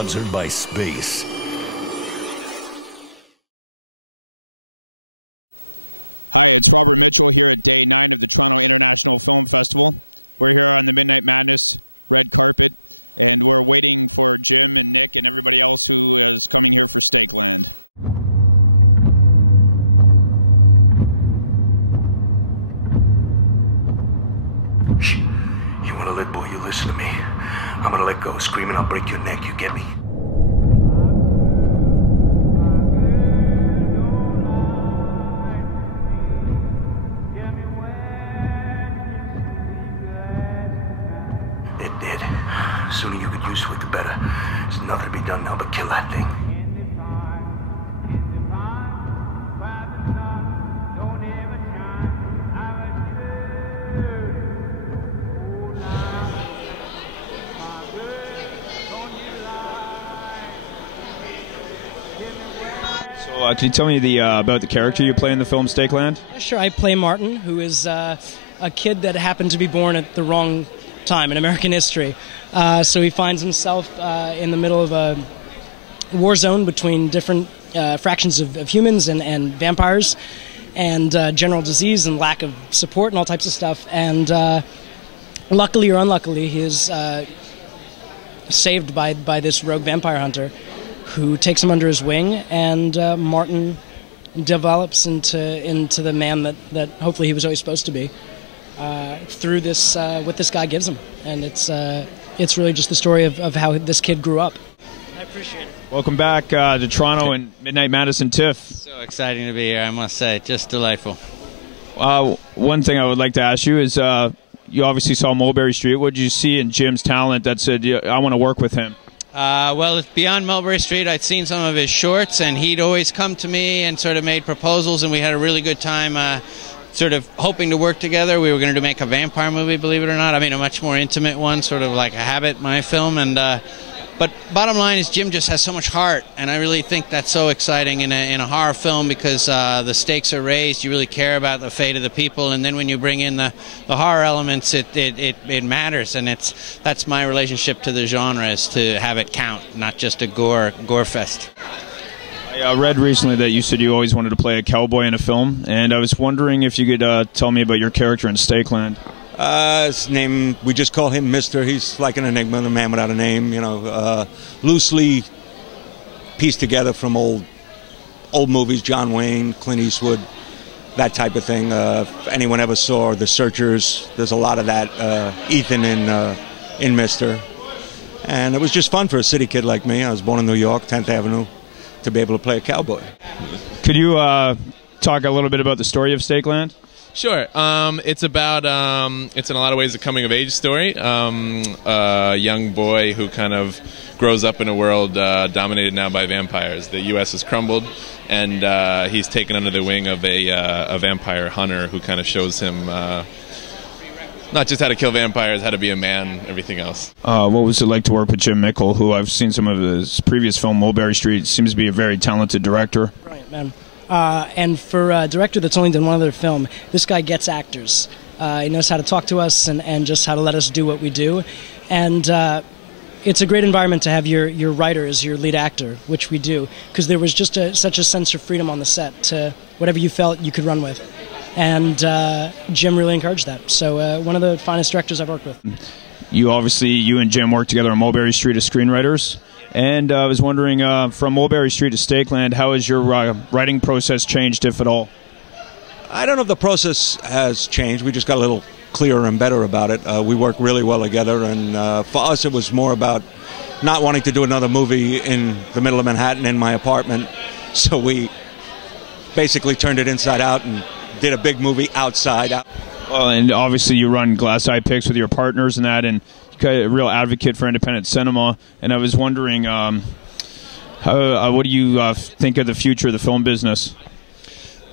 Sponsored by Space. You want to let boy, you listen to me. I'm gonna let go. Screaming, I'll break your neck. You get me? It did. The sooner you get used to it, the better. There's nothing to be done now but kill that thing. Can you tell me about the character you play in the film Stakeland? Sure, I play Martin, who is a kid that happened to be born at the wrong time in American history. So he finds himself in the middle of a war zone between different fractions of humans and vampires, and general disease and lack of support and all types of stuff. And luckily or unluckily, he is saved by this rogue vampire hunter, who takes him under his wing, and Martin develops into the man that hopefully he was always supposed to be through this what this guy gives him. And it's really just the story of how this kid grew up. I appreciate it. Welcome back to Toronto and Midnight Madness and TIFF. So exciting to be here, I must say. Just delightful. One thing I would like to ask you is you obviously saw Mulberry Street. What did you see in Jim's talent that said, I want to work with him? Well, it's beyond Mulberry Street. I'd seen some of his shorts, and he'd always come to me and sort of made proposals, and we had a really good time sort of hoping to work together. We were going to make a vampire movie, believe it or not. I mean, a much more intimate one, sort of like a Habit, my film. But bottom line is Jim just has so much heart, and I really think that's so exciting in a horror film, because the stakes are raised. You really care about the fate of the people, and then when you bring in the horror elements, it matters, and that's my relationship to the genre, is to have it count, not just a gore fest. I read recently that you said you always wanted to play a cowboy in a film, and I was wondering if you could tell me about your character in Stakeland. His name, we just call him Mister. He's like an enigma, the man without a name, you know, loosely pieced together from old movies, John Wayne, Clint Eastwood, that type of thing. If anyone ever saw The Searchers, there's a lot of that Ethan in Mister. And it was just fun for a city kid like me. I was born in New York, 10th Avenue, to be able to play a cowboy. Could you talk a little bit about the story of Stakeland? Sure. It's about, it's in a lot of ways a coming-of-age story. A young boy who kind of grows up in a world dominated now by vampires. The U.S. has crumbled, and he's taken under the wing of a vampire hunter who kind of shows him not just how to kill vampires, how to be a man, everything else. What was it like to work with Jim Mickle, who I've seen some of his previous film, Mulberry Street, seems to be a very talented director? Right, man. And for a director that's only done one other film, this guy gets actors. He knows how to talk to us and just how to let us do what we do. And it's a great environment to have your writer as your lead actor, which we do, because there was just such a sense of freedom on the set to whatever you felt you could run with. And Jim really encouraged that. So one of the finest directors I've worked with. You and Jim worked together on Mulberry Street as screenwriters. And I was wondering, from Mulberry Street to Stakeland, how has your writing process changed, if at all? I don't know if the process has changed. We just got a little clearer and better about it. We work really well together, and for us it was more about not wanting to do another movie in the middle of Manhattan in my apartment. So we basically turned it inside out and did a big movie outside. Well, and obviously you run Glass Eye Picks with your partners and that, and a real advocate for independent cinema, and I was wondering, what do you think of the future of the film business?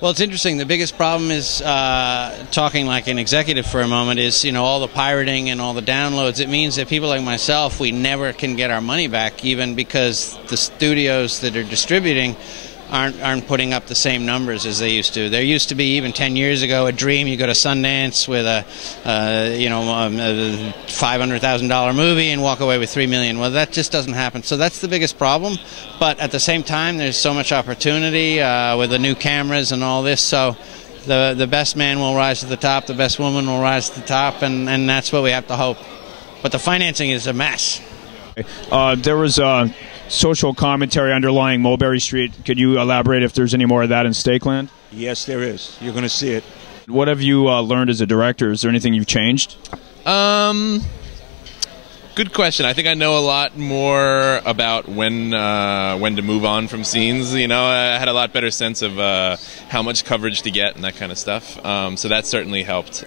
Well, it's interesting. The biggest problem is, talking like an executive for a moment, is, you know, all the pirating and all the downloads. It means that people like myself, we never can get our money back, even because the studios that are distributing aren't putting up the same numbers as they used to. There used to be, even 10 years ago, a dream. You go to Sundance with a $500,000 movie and walk away with $3 million. Well, that just doesn't happen. So that's the biggest problem. But at the same time, there's so much opportunity with the new cameras and all this. So the best man will rise to the top, the best woman will rise to the top, and that's what we have to hope. But the financing is a mess. There was social commentary underlying Mulberry Street. Could you elaborate if there's any more of that in Stakeland? Yes, there is. You're going to see it. What have you learned as a director? Is there anything you've changed? Good question. I think I know a lot more about when to move on from scenes. You know, I had a lot better sense of how much coverage to get and that kind of stuff. So that certainly helped.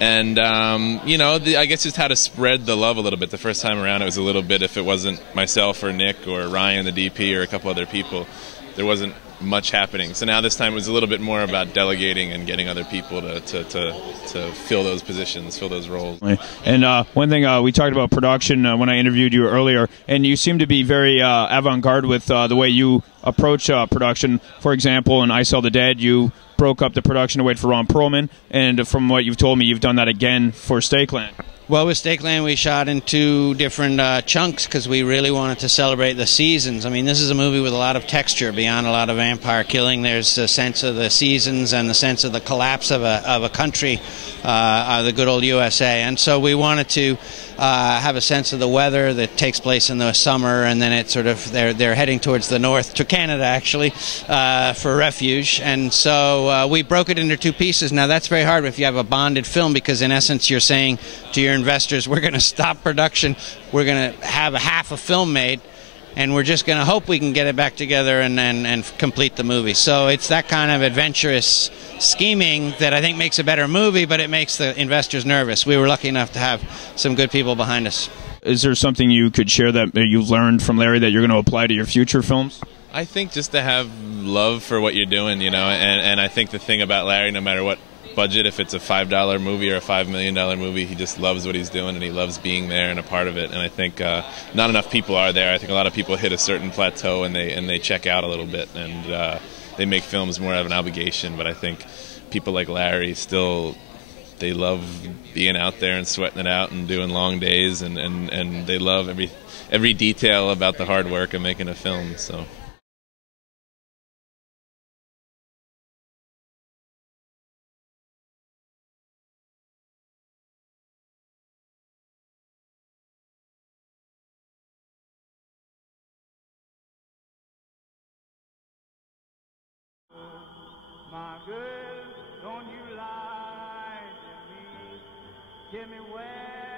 And I guess just how to spread the love a little bit. The first time around, it was a little bit, if it wasn't myself or Nick or Ryan, the DP, or a couple other people, there wasn't much happening. So now this time it was a little bit more about delegating and getting other people to fill those positions, fill those roles. And one thing, we talked about production when I interviewed you earlier, and you seem to be very avant-garde with the way you approach production. For example, in I Saw the Dead, you broke up the production to wait for Ron Perlman, and from what you've told me, you've done that again for Stakeland. Well, with Stakeland, we shot in 2 different chunks because we really wanted to celebrate the seasons. I mean, this is a movie with a lot of texture beyond a lot of vampire killing. There's a sense of the seasons and the sense of the collapse of a country, the good old USA. And so we wanted to have a sense of the weather that takes place in the summer, and then it's sort of they're heading towards the north, to Canada actually, for refuge. And so we broke it into 2 pieces. Now that's very hard if you have a bonded film, because in essence you're saying to your investors, we're going to stop production, we're going to have half a film made, and we're just going to hope we can get it back together and complete the movie. So it's that kind of adventurous scheming that I think makes a better movie, but it makes the investors nervous. We were lucky enough to have some good people behind us. Is there something you could share that you've learned from Larry that you're going to apply to your future films? I think just to have love for what you're doing, you know, and I think the thing about Larry, no matter what budget, if it's a $5 movie or a $5 million movie, he just loves what he's doing and he loves being there and a part of it. And I think not enough people are there. I think a lot of people hit a certain plateau and they check out a little bit, and they make films more of an obligation. But I think people like Larry still, they love being out there and sweating it out and doing long days, and they love every detail about the hard work of making a film. So. My girl, don't you lie to me. Tell me where